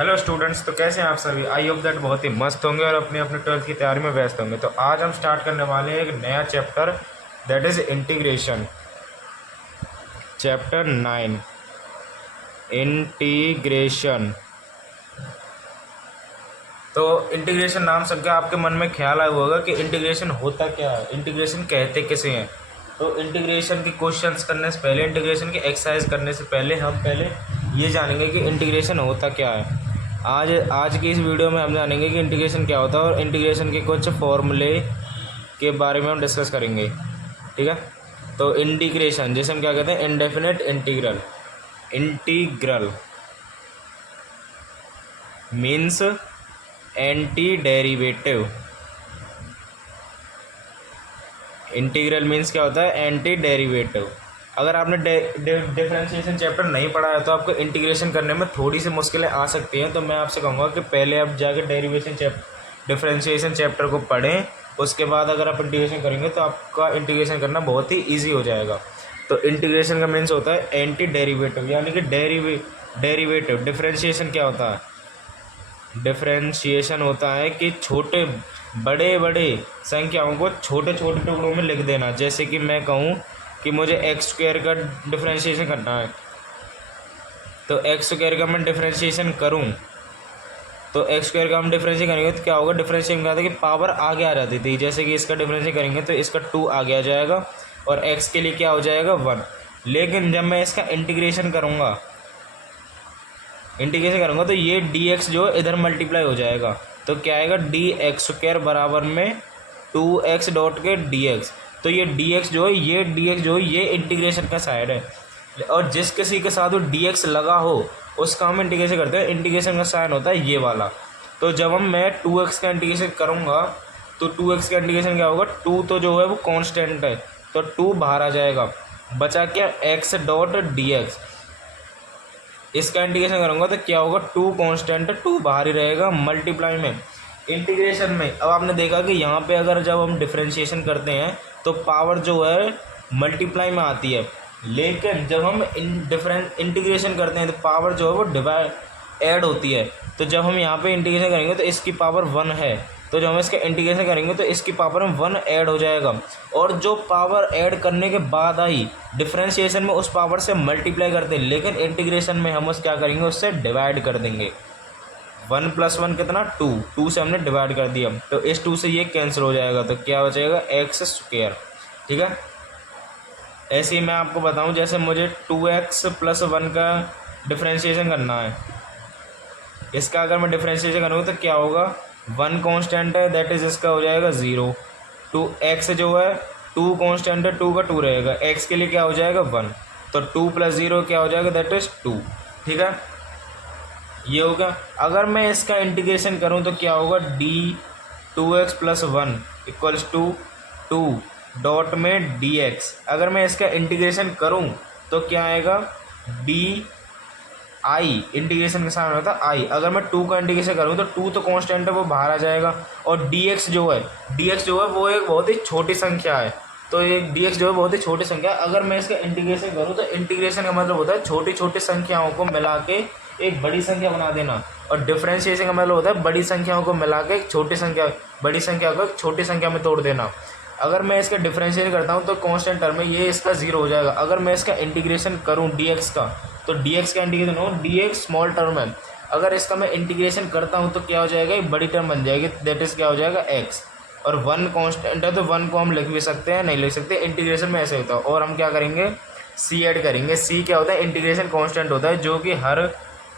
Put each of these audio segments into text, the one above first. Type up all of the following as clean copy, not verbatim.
Hello students, तो कैसे हैं आप सभी। आई होप दैट बहुत ही मस्त होंगे और अपने अपने ट्वेल्थ की तैयारी में व्यस्त होंगे। तो आज हम स्टार्ट करने वाले हैं एक नया chapter, that is integration. Chapter 9, integration. तो इंटीग्रेशन नाम सुन के आपके मन में ख्याल आया होगा कि इंटीग्रेशन होता क्या है, इंटीग्रेशन कहते किसे हैं। तो इंटीग्रेशन के क्वेश्चंस करने से पहले, इंटीग्रेशन की एक्सरसाइज करने से पहले हम पहले ये जानेंगे कि इंटीग्रेशन होता क्या है। आज की इस वीडियो में हम जानेंगे कि इंटीग्रेशन क्या होता है और इंटीग्रेशन के कुछ फॉर्मूले के बारे में हम डिस्कस करेंगे। ठीक है, तो इंटीग्रेशन जिसे हम क्या कहते हैं, indefinite integral. Integral means anti derivative. Integral means क्या होता है, एंटी डेरिवेटिव। अगर आपने डिफरेंशिएशन चैप्टर नहीं पढ़ा है तो आपको इंटीग्रेशन करने में थोड़ी सी मुश्किलें आ सकती हैं। तो मैं आपसे कहूँगा कि पहले आप जाके डिफरेंशिएशन चैप्टर को पढ़ें, उसके बाद अगर आप इंटीग्रेशन करेंगे तो आपका इंटीग्रेशन करना बहुत ही ईजी हो जाएगा। तो इंटीग्रेशन का मीन्स होता है एंटी डेरिवेटिव, यानी कि डेरिवेटिव। डिफरेंशिएशन क्या होता है, डिफरेंशिएशन होता है कि छोटे बड़े बड़े संख्याओं को छोटे छोटे टुकड़ों में लिख देना। जैसे कि मैं कहूँ कि मुझे एक्स स्क्वायर का डिफरेंशिएशन करना है, तो एक्स स्क्वायर का मैं डिफरेंशिएशन करूँ, तो एक्स स्क्वायर का हम डिफरेंशिएट करेंगे तो क्या होगा, डिफरेंशिएशन का था कि पावर आगे आ जाती थी। जैसे कि इसका डिफरेंशिएट करेंगे तो इसका 2 आगे आ जाएगा और एक्स के लिए क्या हो जाएगा 1। लेकिन जब मैं इसका इंटीग्रेशन करूँगा तो ये dx जो इधर मल्टीप्लाई हो जाएगा, तो क्या आएगा डी एक्स स्क्वायर बराबर में 2x डॉट के dx। तो ये dx जो है ये इंटीग्रेशन का साइड है। और जिस किसी के साथ वो dx लगा हो उसका हम इंटीग्रेशन करते हैं। इंटीग्रेशन का साइन होता है ये वाला। तो जब मैं 2x का इंटीग्रेशन करूँगा तो 2x का इंटीग्रेशन क्या होगा, 2 तो जो है वो कांस्टेंट है, तो 2 बाहर आ जाएगा, बचा क्या x डॉट dx। इसका इंटीग्रेशन करूँगा तो क्या होगा, 2 कांस्टेंट, 2 बाहर ही रहेगा, मल्टीप्लाई में इंटीग्रेशन में। अब आपने देखा कि यहाँ पे अगर जब हम डिफरेंशिएशन करते हैं तो पावर जो है मल्टीप्लाई में आती है, लेकिन जब हम इंटीग्रेशन करते हैं तो पावर जो है वो डिवाइड ऐड होती है। तो जब हम यहाँ पे इंटीग्रेशन करेंगे तो इसकी पावर 1 है, तो जब हम इसका इंटीग्रेशन करेंगे तो इसकी पावर में 1 ऐड हो जाएगा, और जो पावर ऐड करने के बाद आई डिफरेंशिएशन में उस पावर से मल्टीप्लाई करते हैं, लेकिन इंटीग्रेशन में हम उस क्या करेंगे, उससे डिवाइड कर देंगे। 1 + 1 कितना 2, 2 से हमने डिवाइड कर दिया, तो इस 2 से ये कैंसिल हो जाएगा, तो क्या बचेगा एक्स स्क्वायर। ठीक है, ऐसे ही मैं आपको बताऊं, जैसे मुझे 2x + 1 का डिफरेंशिएशन करना है, इसका अगर मैं डिफरेंशिएशन करूँगा तो क्या होगा, 1 कांस्टेंट है, दैट इज इसका हो जाएगा 0। 2x जो है 2 कांस्टेंट है, 2 का 2 रहेगा, x के लिए क्या हो जाएगा 1, तो 2 + 0 क्या हो जाएगा, दैट इज 2। ठीक है, ये होगा। अगर मैं इसका इंटीग्रेशन करूं तो क्या होगा, d2x + 1 = 2 डॉट में dx। अगर मैं इसका इंटीग्रेशन करूं तो क्या आएगा, डी आई, इंटीग्रेशन के सामने होता है i। अगर मैं 2 का इंटीग्रेशन करूँ तो 2 तो कांस्टेंट है, वो बाहर आ जाएगा, और dx जो है वो एक बहुत ही छोटी संख्या है, तो ये dx जो है बहुत ही छोटी संख्या है। अगर मैं इसका इंटीग्रेशन करूँ तो इंटीग्रेशन का मतलब होता है छोटी छोटी संख्याओं को मिला के एक बड़ी संख्या बना देना, और डिफरेंशिएशन का मतलब होता है बड़ी संख्याओं को मिला के एक छोटी संख्या, बड़ी संख्या को एक छोटी संख्या में तोड़ देना। अगर मैं इसका डिफरेंशिएशन करता हूँ तो कांस्टेंट टर्म में ये इसका 0 हो जाएगा। अगर मैं इसका इंटीग्रेशन करूँ dx का, तो dx का इंटीग्रेशन हो, dx स्मॉल टर्म है, अगर इसका मैं इंटीग्रेशन करता हूँ तो क्या हो जाएगा, एक बड़ी टर्म बन जाएगी, दैट इज क्या हो जाएगा x। और 1 कांस्टेंट है तो 1 को हम लिख भी सकते हैं, नहीं लिख सकते, इंटीग्रेशन में ऐसे होता है। और हम क्या करेंगे, c ऐड करेंगे। c क्या होता है, इंटीग्रेशन कांस्टेंट होता है, जो कि हर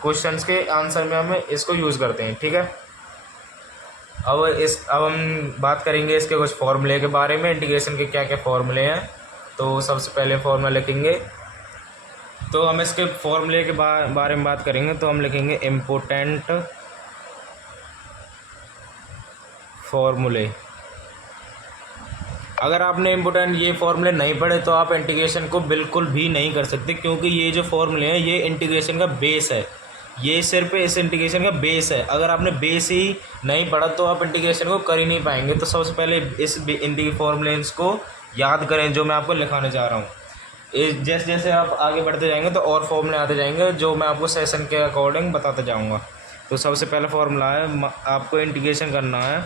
क्वेश्चंस के आंसर में हम इसको यूज़ करते हैं। ठीक है, अब हम बात करेंगे इसके कुछ फॉर्मूले के बारे में, इंटीग्रेशन के क्या क्या फॉर्मूले हैं। तो सबसे पहले फॉर्मूला लिखेंगे, तो हम इसके फॉर्मूले के बारे में बात करेंगे, तो हम लिखेंगे इम्पोर्टेंट फॉर्मूले। अगर आपने इम्पोर्टेंट ये फॉर्मूले नहीं पढ़े तो आप इंटीग्रेशन को बिल्कुल भी नहीं कर सकते, क्योंकि ये जो फॉर्मूले हैं ये इंटीग्रेशन का बेस है, ये सिर्फ इस इंटीग्रेशन का बेस है। अगर आपने बेस ही नहीं पढ़ा तो आप इंटीग्रेशन को कर ही नहीं पाएंगे। तो सबसे पहले इस फॉर्मूलेस को याद करें जो मैं आपको लिखाने जा रहा हूँ। जैसे जैसे आप आगे बढ़ते जाएंगे तो और फॉर्मूले आते जाएंगे, जो मैं आपको सेशन के अकॉर्डिंग बताते जाऊँगा। तो सबसे पहला फॉर्मूला है, आपको इंटीग्रेशन करना है,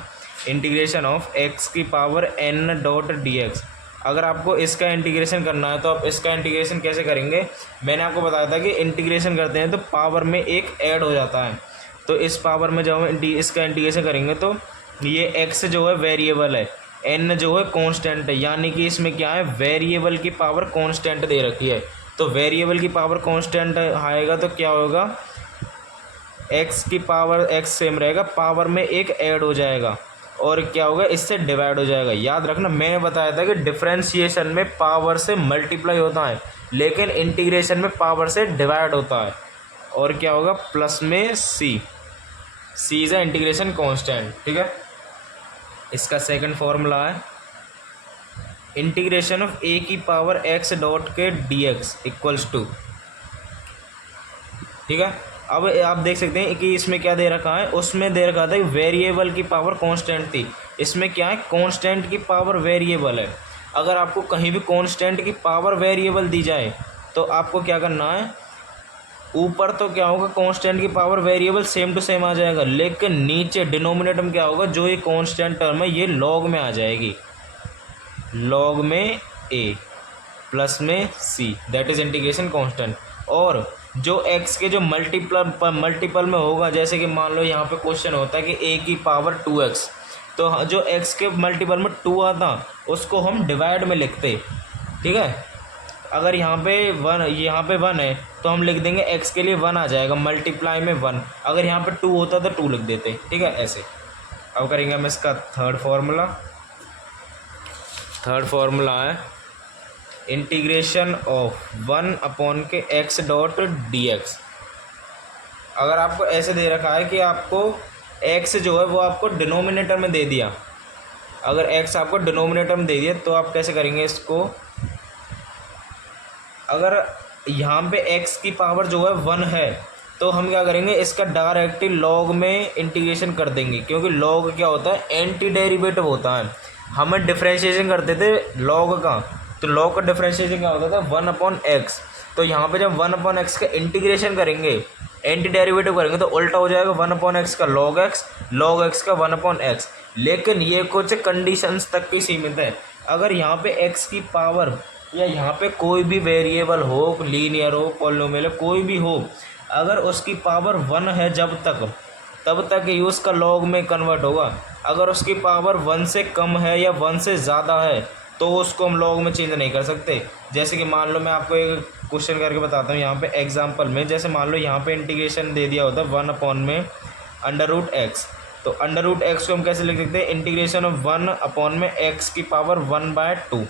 इंटीग्रेशन ऑफ x की power n dot d x. अगर आपको इसका इंटीग्रेशन करना है तो आप इसका इंटीग्रेशन कैसे करेंगे, मैंने आपको बताया था कि इंटीग्रेशन करते हैं तो पावर में एक ऐड हो जाता है। तो इस पावर में जब हम इसका इंटीग्रेशन करेंगे तो ये x जो है वेरिएबल है, n जो है कांस्टेंट है, यानी कि इसमें क्या है, वेरिएबल की पावर कांस्टेंट दे रखी है। तो वेरिएबल की पावर कांस्टेंट आएगा तो क्या होगा, x की पावर x सेम रहेगा, पावर में एक ऐड हो जाएगा और क्या होगा, इससे डिवाइड हो जाएगा। याद रखना, मैंने बताया था कि डिफरेंशिएशन में पावर से मल्टीप्लाई होता है, लेकिन इंटीग्रेशन में पावर से डिवाइड होता है। और क्या होगा, प्लस में c is a integration constant. ठीक है, इसका सेकंड फॉर्मूला है इंटीग्रेशन ऑफ a की पावर x डॉट के डी एक्स इक्वल्स टू। ठीक है, अब आप देख सकते हैं कि इसमें क्या दे रखा है, उसमें दे रखा था वेरिएबल की पावर कांस्टेंट थी, इसमें क्या है, कांस्टेंट की पावर वेरिएबल है। अगर आपको कहीं भी कांस्टेंट की पावर वेरिएबल दी जाए तो आपको क्या करना है, ऊपर तो क्या होगा, कांस्टेंट की power variable same to same आ जाएगा, लेकिन नीचे डिनोमिनेटर में क्या होगा, जो ये कांस्टेंट टर्म है ये लॉग में आ जाएगी, लॉग में a प्लस में c, that is integration constant. और जो x के जो मल्टीपल में होगा, जैसे कि मान लो यहाँ पे क्वेश्चन होता है कि a की पावर 2x, तो जो x के मल्टीपल में 2 आता उसको हम डिवाइड में लिखते। ठीक है, अगर यहाँ पे 1 है तो हम लिख देंगे x के लिए 1 आ जाएगा, मल्टीप्लाई में 1। अगर यहाँ पे 2 होता तो 2 लिख देते। ठीक है, ऐसे। अब करेंगे हम इसका थर्ड फार्मूला है इंटीग्रेशन ऑफ 1 अपॉन के x डॉट डी एक्स। अगर आपको ऐसे दे रखा है कि आपको x जो है वो आपको डिनोमिनेटर में दे दिया, अगर x आपको डिनोमिनेटर में दे दिया तो आप कैसे करेंगे इसको, अगर यहाँ पे x की पावर जो है 1 है तो हम क्या करेंगे, इसका डायरेक्टली लॉग में इंटीग्रेशन कर देंगे, क्योंकि लॉग क्या होता है, एंटी डेरिवेटिव होता है। हमें डिफरेंशिएशन करते थे लॉग का, तो लॉग का डिफरेंशिएशन क्या होता था, 1 अपॉन एक्स। तो यहाँ पे जब 1 अपॉन एक्स का इंटीग्रेशन करेंगे, एंटी डेरिवेटिव करेंगे तो उल्टा हो जाएगा, 1 अपॉन एक्स का लॉग एक्स का 1 अपॉन एक्स। लेकिन ये कुछ कंडीशंस तक की सीमित है। अगर यहाँ पे एक्स की पावर या यहाँ पे कोई भी वेरिएबल हो, लीनियर हो, पॉलिनोमियल कोई भी हो, अगर उसकी पावर 1 है तब तक ही उसका लॉग में कन्वर्ट होगा। अगर उसकी पावर 1 से कम है या 1 से ज़्यादा है तो उसको हम लॉग में चेंज नहीं कर सकते। जैसे कि मान लो मैं आपको एक क्वेश्चन करके बताता हूँ यहाँ पे एग्जांपल में। जैसे मान लो यहाँ पे इंटीग्रेशन दे दिया होता है 1 अपॉन में अंडर रूट एक्स, तो अंडर रूट एक्स को हम कैसे लिख सकते हैं, इंटीग्रेशन ऑफ 1 अपॉन में एक्स की पावर 1/2।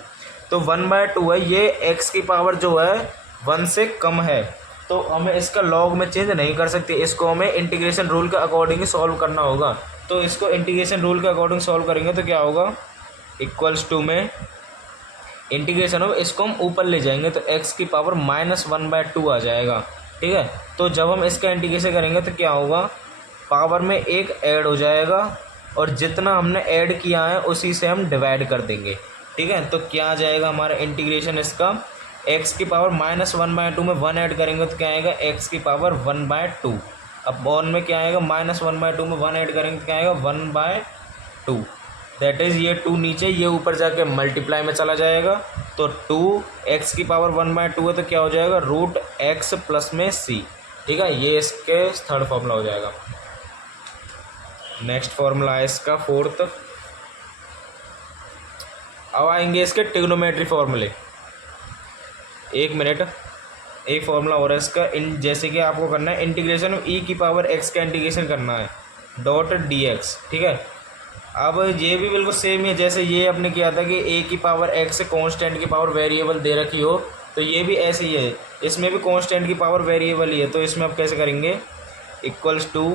तो 1/2 है, ये एक्स की पावर जो है 1 से कम है, तो हमें इसका लॉग में चेंज नहीं कर सकते। इसको हमें इंटीग्रेशन रूल के अकॉर्डिंग ही सॉल्व करना होगा। तो इसको इंटीग्रेशन रूल के अकॉर्डिंग सॉल्व करेंगे तो क्या होगा, इक्वल्स टू में इंटीग्रेशन हो, इसको हम ऊपर ले जाएंगे तो x की पावर -1/2 आ जाएगा। ठीक है, तो जब हम इसका इंटीग्रेशन करेंगे तो क्या होगा, पावर में एक ऐड हो जाएगा और जितना हमने ऐड किया है उसी से हम डिवाइड कर देंगे। ठीक है, तो क्या आ जाएगा हमारा इंटीग्रेशन इसका, x की पावर -1/2 में 1 ऐड करेंगे तो क्या आएगा, x की पावर 1/2। अब बॉन में क्या आएगा, -1/2 में 1 ऐड करेंगे तो क्या आएगा, 1/2। दैट इज़ ये 2 नीचे, ये ऊपर जाके मल्टीप्लाई में चला जाएगा। तो 2x की पावर 1/2 है तो क्या हो जाएगा, रूट x प्लस में c। ठीक है, ये इसके थर्ड फॉर्मूला हो जाएगा। नेक्स्ट फॉर्मूला है इसका फोर्थ। अब आएंगे इसके ट्रिग्नोमेट्री फॉर्मूले। एक मिनट, एक फॉर्मूला हो रहा है इसका, जैसे कि आपको करना है इंटीग्रेशन ऑफ e की पावर x का इंटीग्रेशन करना है डॉट डी एक्स। ठीक है, अब ये भी बिल्कुल सेम ही है, जैसे ये आपने किया था कि a की पावर x कांस्टेंट की पावर वेरिएबल दे रखी हो, तो ये भी ऐसे ही है, इसमें भी कांस्टेंट की पावर वेरिएबल ही है। तो इसमें आप कैसे करेंगे, इक्वल्स टू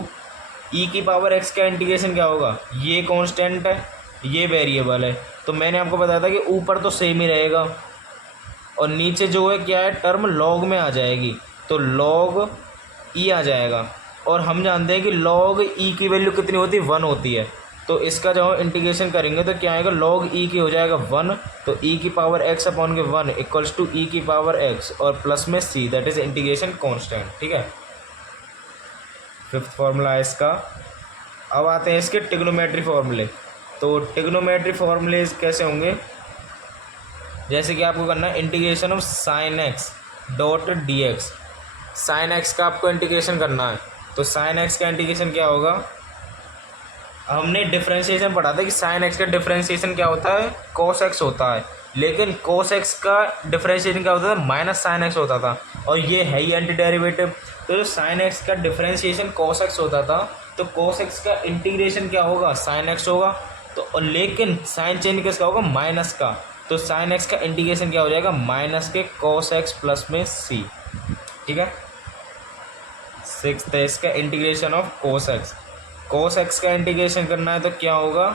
e की पावर x का इंटीग्रेशन क्या होगा, ये कांस्टेंट है, ये वेरिएबल है, तो मैंने आपको बताया था कि ऊपर तो सेम ही रहेगा और नीचे जो है क्या है, टर्म लॉग में आ जाएगी, तो लॉग e आ जाएगा। और हम जानते हैं कि लॉग e की वैल्यू कितनी होती है, 1 होती है। तो इसका जब हम इंटीग्रेशन करेंगे तो क्या आएगा, लॉग e की हो जाएगा 1, तो e की पावर x अपॉन के 1 इक्वल्स टू e की पावर x और प्लस में c, that is integration constant. ठीक है, 5th फॉर्मूला है इसका। अब आते हैं इसके ट्रिग्नोमेट्री फॉर्मूले। तो ट्रिग्नोमेट्री फॉर्मूले कैसे होंगे, जैसे कि आपको करना है integration of sine x dot d x. Sine x का आपको इंटीग्रेशन करना है, तो साइन एक्स का इंटीग्रेशन क्या होगा, हमने डिफरेंशिएशन पढ़ा था कि साइन एक्स का डिफरेंशिएशन क्या होता है, कोस एक्स होता है, लेकिन कोस एक्स का डिफरेंशिएशन क्या होता था, माइनस साइन एक्स होता था, और ये है ही एंटी डेरिवेटिव। तो जो साइन एक्स का डिफरेंशिएशन कोस एक्स होता था, तो कोस एक्स का इंटीग्रेशन क्या होगा, साइन एक्स होगा। तो लेकिन साइन चेंज किसका होगा, माइनस का, तो साइन एक्स का इंटीग्रेशन क्या हो जाएगा, माइनस के कोस एक्स प्लस में सी। ठीक है। 6th है इसका integration of cos x. Cos x का इंटीग्रेशन करना है तो क्या होगा,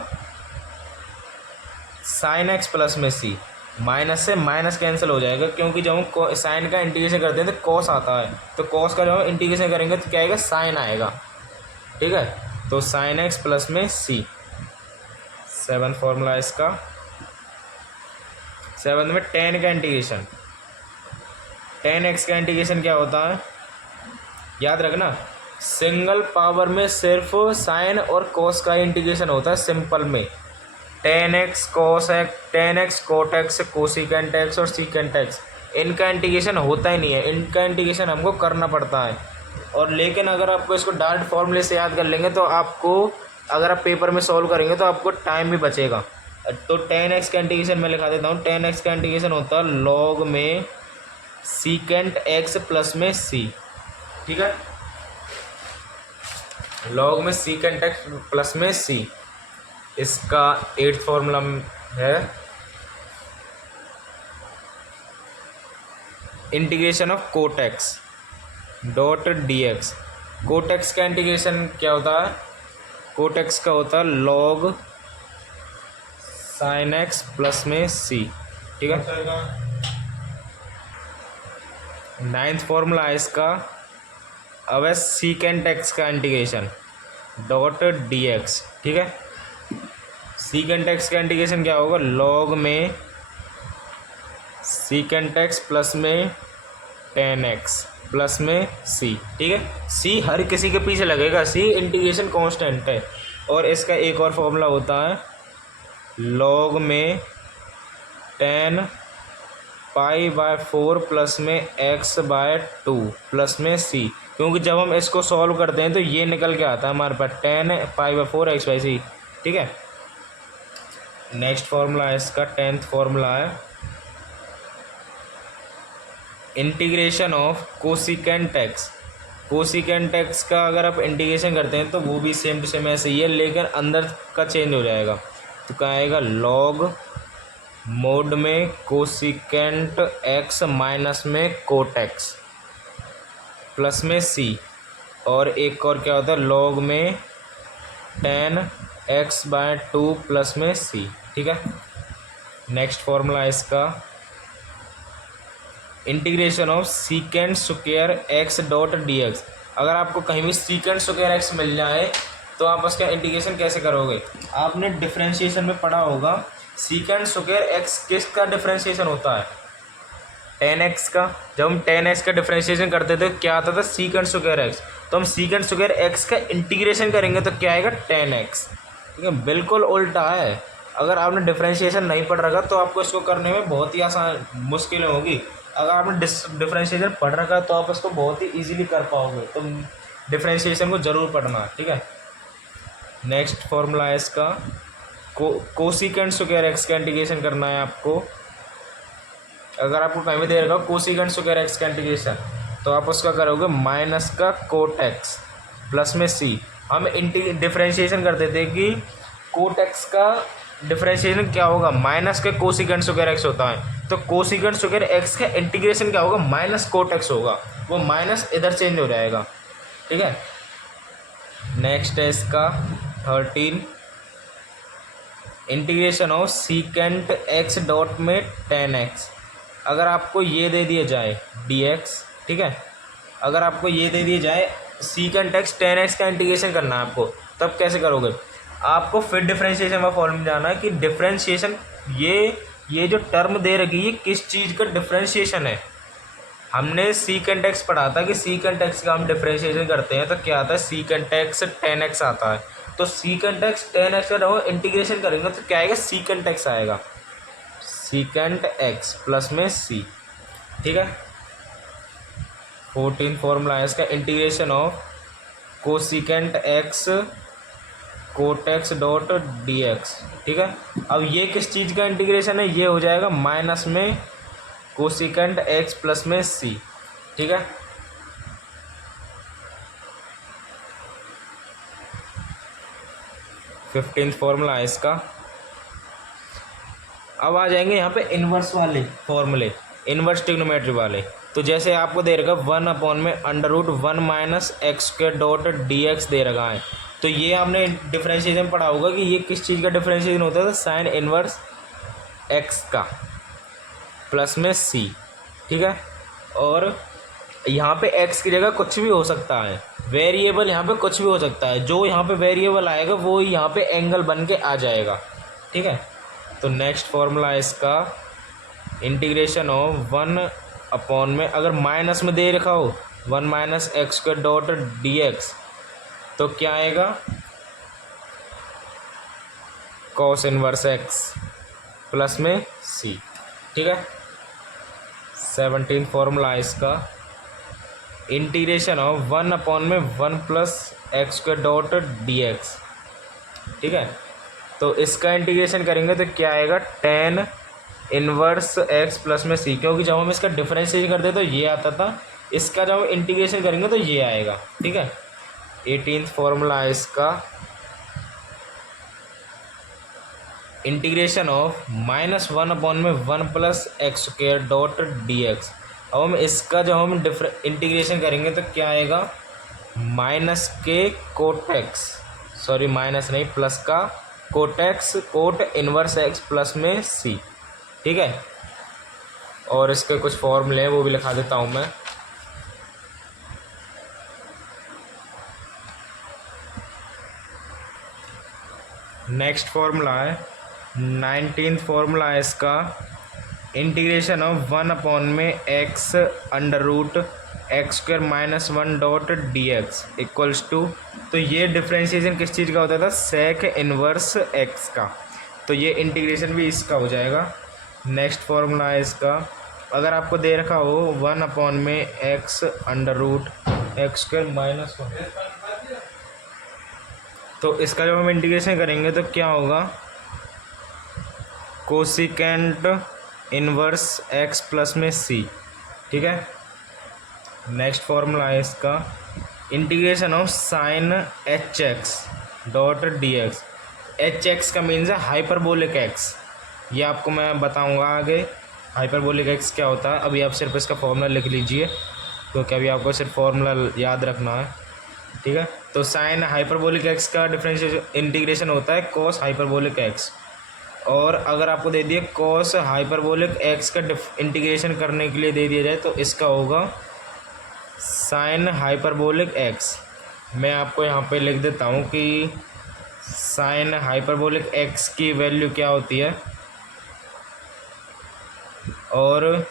साइन एक्स प्लस में सी। माइनस से माइनस कैंसिल हो जाएगा, क्योंकि जब हम साइन का इंटीग्रेशन करते हैं तो कॉस आता है, तो कॉस का जब हम इंटीग्रेशन करेंगे तो क्या आएगा, साइन आएगा। ठीक है, तो साइन एक्स प्लस में सी। 7th फॉर्मूला है इसका। 7th में टेन का इंटीग्रेशन। टेन एक्स का इंटीग्रेशन क्या होता है, याद रखना, सिंगल पावर में सिर्फ साइन और कॉस का इंटीग्रेशन होता है सिंपल में। Tan x cos x, tan x cot x, cosecant x और सीकेंट एक्स, इनका इंटीग्रेशन होता ही नहीं है, इनका इंटीग्रेशन हमको करना पड़ता है। और लेकिन अगर आपको इसको डायरेक्ट फॉर्मूले से याद कर लेंगे तो आपको, अगर आप पेपर में सॉल्व करेंगे तो आपको टाइम भी बचेगा। तो टेन एक्स का इंटीग्रेशन मैं लिखा देता हूँ। टेन एक्स का इंटीग्रेशन होता है लॉग में सीकेंट एक्स प्लस में सी। ठीक है, लॉग में सीकेंट एक्स प्लस में सी। इसका 8th फॉर्मूला है integration of cot x dot d x. Cot x का इंटीग्रेशन क्या होता है, कोट एक्स का होता है लॉग साइन एक्स प्लस में सी। ठीक है। 9th फॉर्मूला है इसका, अब है सीकेंट एक्स का इंटीग्रेशन डॉट डी एक्स। ठीक है, सीकेंट एक्स का इंटीग्रेशन क्या होगा, लॉग में सीकेंट एक्स प्लस में टेन एक्स प्लस में सी। ठीक है, सी हर किसी के पीछे लगेगा, सी इंटीग्रेशन कांस्टेंट है। और इसका एक और फॉर्मूला होता है लॉग में टेन पाई बाय 4 प्लस में एक्स बाय 2 प्लस में सी, क्योंकि जब हम इसको सॉल्व करते हैं तो ये निकल के आता है हमारे पास ten pi by 4 x by c. ठीक है, नेक्स्ट फॉर्मूला है इसका 10th फॉर्मूला है integration of cosecant x. Cosecant x का अगर आप इंटीग्रेशन करते हैं तो वो भी सेम टू सेम ऐसे ही है, लेकिन अंदर का चेंज हो जाएगा। तो क्या आएगा, लॉग मोड में कोसिकेंट एक्स माइनस में कोट एक्स प्लस में सी। और एक और क्या होता है, लॉग में टेन एक्स बाय 2 प्लस में सी। ठीक है, नेक्स्ट फॉर्मूला है इसका integration of secant square x dot d x. अगर आपको कहीं भी सीकेंट स्क्वायर एक्स मिल जाए तो आप उसका इंटीग्रेशन कैसे करोगे, आपने डिफरेंशिएशन में पढ़ा होगा सीकेंट स्क्वायर एक्स किसका डिफरेंशिएशन होता है, टेन एक्स का। जब हम टेन एक्स का डिफरेंशिएशन करते थे क्या आता था, सीकेंट स्क्वायर एक्स। तो हम सीकेंट स्क्वायर एक्स का इंटीग्रेशन करेंगे तो क्या आएगा, टेन एक्स। ठीक है, बिल्कुल उल्टा है। अगर आपने डिफरेंशिएशन नहीं पढ़ रखा तो आपको इसको करने में बहुत ही आसान मुश्किल होगी। अगर आपने डिफरेंशिएशन पढ़ रखा तो आप इसको बहुत ही इजीली कर पाओगे। तो डिफरेंशिएशन को ज़रूर पढ़ना। ठीक है, नेक्स्ट फॉर्मूला है इसका कोसिकेंट स्क्वायर एक्स का इंटीग्रेशन करना है आपको। अगर आपको कहीं भी दे रखा कोसिकेंट स्क्वायर एक्स का इंटीग्रेशन तो आप उसका करोगे माइनस का कोट एक्स प्लस में सी। हम डिफरेंशिएशन करते थे कि कोट एक्स का डिफरेंशिएशन क्या होगा, माइनस के कोसिकेंट स्क्वायर एक्स होता है। तो कोसिकेंट स्क्वायर एक्स का इंटीग्रेशन क्या होगा, माइनस कोट एक्स होगा, वो माइनस इधर चेंज हो जाएगा। ठीक है, नेक्स्ट है इसका 13 integration of secant x dot में टेन एक्स। अगर आपको ये दे दिया जाए डी एक्स, ठीक है, अगर आपको ये दे दिया जाए सीकेंट एक्स टेन एक्स का इंटीग्रेशन करना है आपको, तब कैसे करोगे, आपको फिर डिफरेंशिएशन में फॉर्म में जाना है कि डिफरेंशिएशन ये जो टर्म दे रखी है किस चीज़ का डिफरेंशिएशन है। हमने सीकेंट एक्स पढ़ा था कि सीकेंट एक्स का हम डिफरेंशिएशन करते हैं तो क्या आता है, सीकेंट एक्स टेन एक्स आता है। तो सीकेंट एक्स टेन एक्स का जब इंटीग्रेशन करेंगे तो क्या आएगा, सीकेंट एक्स आएगा, सीकेंट एक्स प्लस में सी। ठीक है, 14 फॉर्मूला है इसका, integration of cosecant x cot x dot d x. ठीक है, अब ये किस चीज़ का इंटीग्रेशन है, ये हो जाएगा माइनस में कोसिकेंट एक्स प्लस में सी। ठीक है, फिफ्टींथ फॉर्मूला है इसका। अब आ जाएंगे यहाँ पे इन्वर्स वाले फॉर्मूले, इन्वर्स ट्रिग्नोमेट्री वाले। तो जैसे आपको दे रखा 1 अपॉन में under root 1 minus x square dot d x दे रखा है। तो ये आपने डिफरेंशिएशन पढ़ा होगा कि ये किस चीज़ का डिफरेंशिएशन होता है, साइन इन्वर्स एक्स का प्लस में सी। ठीक है, और यहाँ पे x की जगह कुछ भी हो सकता है, वेरिएबल यहाँ पे कुछ भी हो सकता है, जो यहाँ पे वेरिएबल आएगा वो यहाँ पे एंगल बन के आ जाएगा। ठीक है, तो नेक्स्ट फॉर्मूला है इसका, इंटीग्रेशन ऑफ 1 अपॉन में अगर माइनस में दे रखा हो 1 minus x square dot d x तो क्या आएगा, कॉस इनवर्स एक्स प्लस में सी। ठीक है, 17 फॉर्मूला है इसका, इंटीग्रेशन ऑफ 1 अपॉन में 1 plus x square dot d x. ठीक है, तो इसका इंटीग्रेशन करेंगे तो क्या आएगा, टेन इनवर्स एक्स प्लस में सी, क्योंकि जब हम इसका डिफरेंशिएशन करते तो ये आता था, इसका जब हम इंटीग्रेशन करेंगे तो ये आएगा। ठीक है, 18th फॉर्मूला है इसका, इंटीग्रेशन ऑफ -1 अपॉन में 1 plus x square dot d x. अब हम इसका जब हम इंटीग्रेशन करेंगे तो क्या आएगा, माइनस के कोट एक्स, सॉरी माइनस नहीं प्लस का cot x cot inverse x plus में सी। ठीक है, और इसके कुछ फॉर्मूले हैं वो भी लिखा देता हूँ मैं। नेक्स्ट फॉर्मूला है 19th फॉर्मूला है इसका, इंटीग्रेशन ऑफ 1 अपॉन में x under root x square minus 1 dot d x equals to, तो ये डिफ्रेंशिएशन किस चीज़ का होता था, सेक इनवर्स एक्स का। तो ये इंटीग्रेशन भी इसका हो जाएगा। नेक्स्ट फॉर्मूला है इसका, अगर आपको दे रखा हो 1 अपॉन में x under root x square minus 1, तो इसका जब हम इंटीग्रेशन करेंगे तो क्या होगा, कोसिकेंट इनवर्स एक्स प्लस में सी। ठीक है, नेक्स्ट फॉर्मूला है इसका, integration of sine h x dot d x. H x का मीन्स है हाइपरबोलिक एक्स, ये आपको मैं बताऊंगा आगे हाइपरबोलिक एक्स क्या होता है। अभी आप सिर्फ इसका फॉर्मूला लिख लीजिए क्योंकि अभी आपको सिर्फ फॉर्मूला याद रखना है। ठीक है, तो साइन हाइपरबोलिक एक्स का डिफरेंशिएशन इंटीग्रेशन होता है कॉस हाइपरबोलिक एक्स, और अगर आपको दे दिए कॉस हाइपरबोलिक एक्स का इंटीग्रेशन करने के लिए दे दिया जाए तो इसका होगा साइन हाइपरबोलिक एक्स। मैं आपको यहाँ पे लिख देता हूँ कि साइन हाइपरबोलिक एक्स की वैल्यू क्या होती है और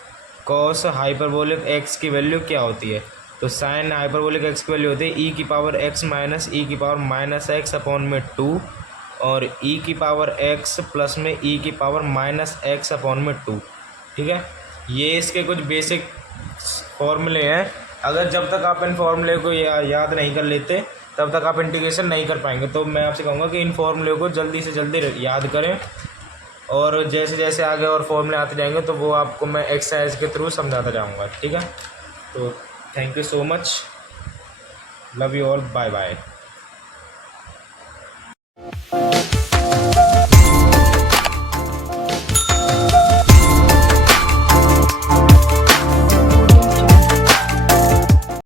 कॉस हाइपरबोलिक एक्स की वैल्यू क्या होती है। तो साइन हाइपरबोलिक एक्स की वैल्यू होती है ई की पावर एक्स माइनस ई की पावर माइनस एक्स अपॉन में 2 और ई की पावर एक्स प्लस में ई की पावर माइनस एक्स अपॉन में 2। ठीक है, ये इसके कुछ बेसिक फॉर्मूले हैं। अगर जब तक आप इन फॉर्मूले को याद नहीं कर लेते तब तक आप इंटीग्रेशन नहीं कर पाएंगे। तो मैं आपसे कहूँगा कि इन फॉर्मूले को जल्दी से जल्दी याद करें, और जैसे जैसे आगे और फॉर्मूले आते जाएंगे तो वो आपको मैं एक्सरसाइज के थ्रू समझाता जाऊँगा। ठीक है, तो thank you so much, love you all, bye bye.